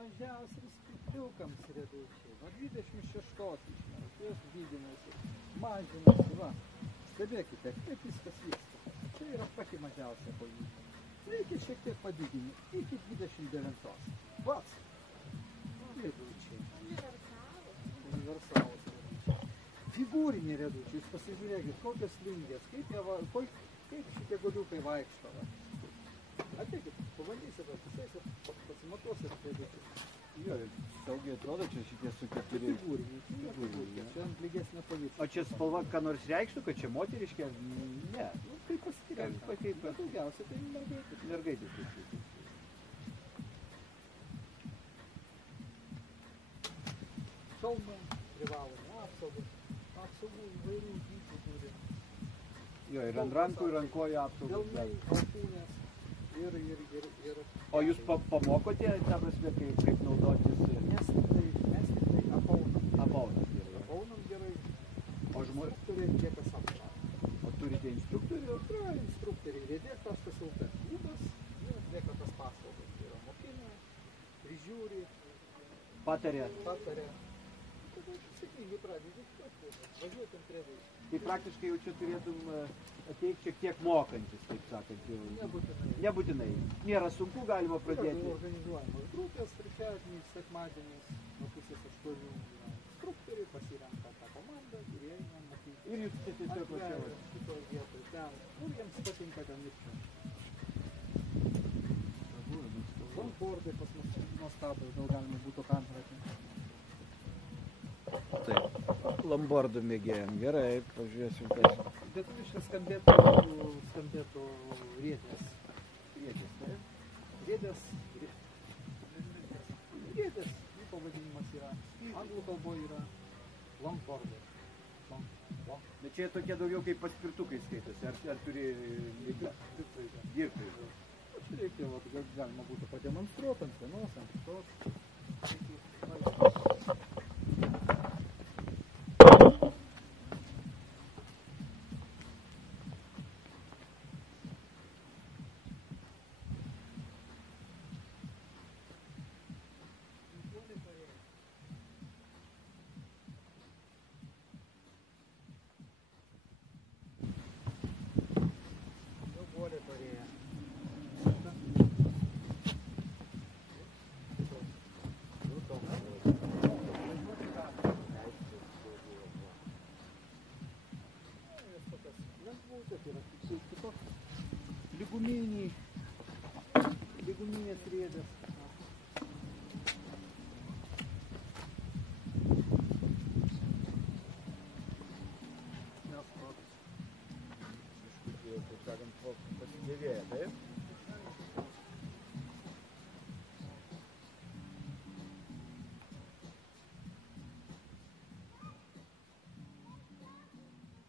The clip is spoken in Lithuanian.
mažiausiams pliukams riedučiai. Nuo 26 išmėrties didinasi, mažinasi, va. Stebėkite, kaip viskas vyksta. Čia yra pati mažiausia pavyzdžių. Reikia šiek tiek padidinti iki 29. Pats. Riedučiai. Universalus. Figūriniai riedučiai. Jūs pasižiūrėkit, kokios lingės, kaip šitie guliukai vaikšto. Ateikit, pabandysite, pasimatuosit riedučius. Jo, saugiai atrodo, čia šitie su keturi. Figūriniai. Čia ant lygesnio pavyzdžio. O čia spalva ką nors reikštų, kad čia moteriškė? Ne. Kaip pasirenka. Bet daugiausiai tai mergaitės. Mergaitės. Šalmai privalomi, apsaugų įvairių dydžių turi. Jo, ir ant rankų, ir ant kojų apsaugų. Delnai, alkūnės ir... O jūs pamokote, ta prasme, kaip naudotis? Mes tik tai apaunam. Apaunam gerai. Apaunam gerai. O žmonės? Instruktoriai atlieka savo. O turite instruktorių? Yra instruktoriai. Riedėk.lt. Klubas, jie atlieka tas paslaugas. Tai yra mokina, prižiūri, Patarė. Sėkmingai pradedi važiuotum prie vaikų. Tai praktiškai jau čia turėtum ateiti šiek tiek mokantis, taip sakant. Nebūtinai. Nėra sunku, galima pradėti. Organizuojamos grupės, trečiadieniais, sekmadieniais, nuo pusės 8 instruktoriai pasirenka tą komandą ir jie einam matyti. Ir jūs tiesiog važiavote. Šitoje vietoje, ten, kur jiems patinka ten ir longboardai pas mus nuostabus, gal galima būtų kamerą. Taip, longboardų mėgėjom. Gerai, pažiūrėsim, kas. Lietuviškai skambėtų riedės. Riedės, jų pavadinimas yra. Anglų kalboje yra longboardai. Bet čia tokie daugiau kaip paspirtukai skaitosi. Ar turi dirbti? Čia reikia, galima būtų pademonstruoti ant vienos, ant kitos.